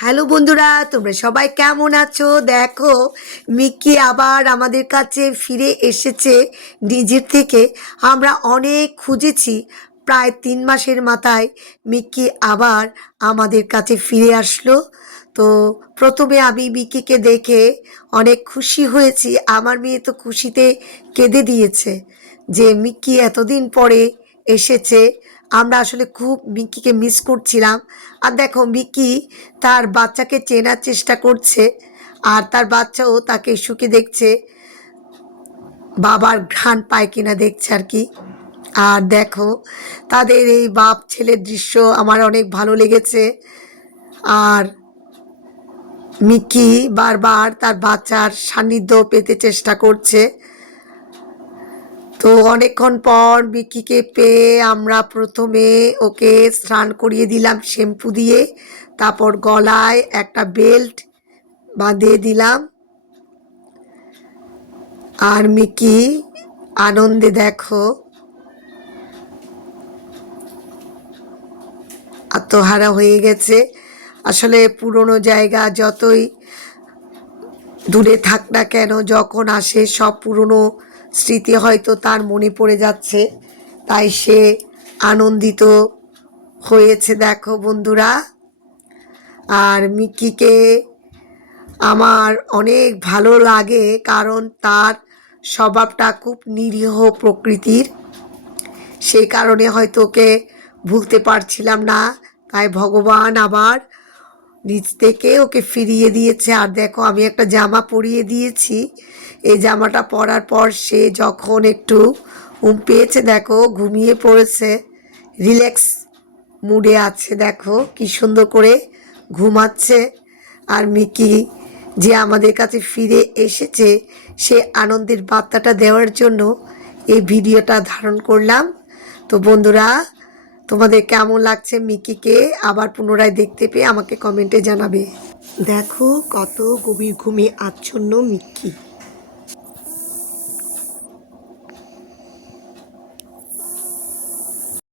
Hello বন্ধুরা, তোমরা সবাই কেমন আছো? দেখো, মিক্কি আবার আমাদের কাছে ফিরে এসেছে নিজের থেকে। আমরা অনেক খুঁজেছি, প্রায় 3 মাসের মাথায় মিক্কি আবার আমাদের কাছে ফিরে আসলো। তো প্রথমে আমি মিক্কিকে দেখে অনেক খুশি হয়েছি। আমার মেয়ে তো খুশিতে কেঁদে দিয়েছে যে মিক্কি এতদিন পরে এসেছে। আমরা আসলে খুব মিক্কিকে মিস করছিলাম। আর দেখো, মিক্কি তার বাচ্চাকে চেনার চেষ্টা করছে, আর তার বাচ্চাও তাকে সুখে দেখছে, বাবার ঘ্রাণ পায় কিনা দেখছে আর কি। আর দেখো, তাদের এই বাপ ছেলের দৃশ্য আমার অনেক ভালো লেগেছে। আর মিক্কি বারবার তার বাচ্চার সান্নিধ্য পেতে চেষ্টা করছে। তো অনেকক্ষণ পর মিক্কিকে পেয়ে আমরা প্রথমে ওকে স্নান করিয়ে দিলাম শ্যাম্পু দিয়ে, তারপর গলায় একটা বেল্ট বাঁধিয়ে দিলাম। আর মিক্কি আনন্দে দেখো আত্মহারা হয়ে গেছে। আসলে পুরনো জায়গা যতই দূরে থাক না কেন, যখন আসে সব পুরনো স্মৃতি হয়তো তার মনে পড়ে যাচ্ছে, তাই সে আনন্দিত হয়েছে দেখো বন্ধুরা। আর মিক্কিকে আমার অনেক ভালো লাগে, কারণ তার স্বভাবটা খুব নিরীহ প্রকৃতির। সেই কারণে হয়তো ওকে ভুলতে পারছিলাম না, তাই ভগবান আবার নিজ থেকে ওকে ফিরিয়ে দিয়েছে। আর দেখো, আমি একটা জামা পরিয়ে দিয়েছি। এই জামাটা পরার পর সে যখন একটু পেয়েছে, দেখো ঘুমিয়ে পড়েছে, রিল্যাক্স মুডে আছে। দেখো কি সুন্দর করে ঘুমাচ্ছে। আর মিকি যে আমাদের কাছে ফিরে এসেছে, সে আনন্দের বার্তাটা দেওয়ার জন্য এই ভিডিওটা ধারণ করলাম। তো বন্ধুরা, তোমাদের কেমন লাগছে মিকিকে আবার পুনরায় দেখতে পেয়ে আমাকে কমেন্টে জানাবে। দেখো কত গভীর ঘুমে আচ্ছন্ন মিক্কি।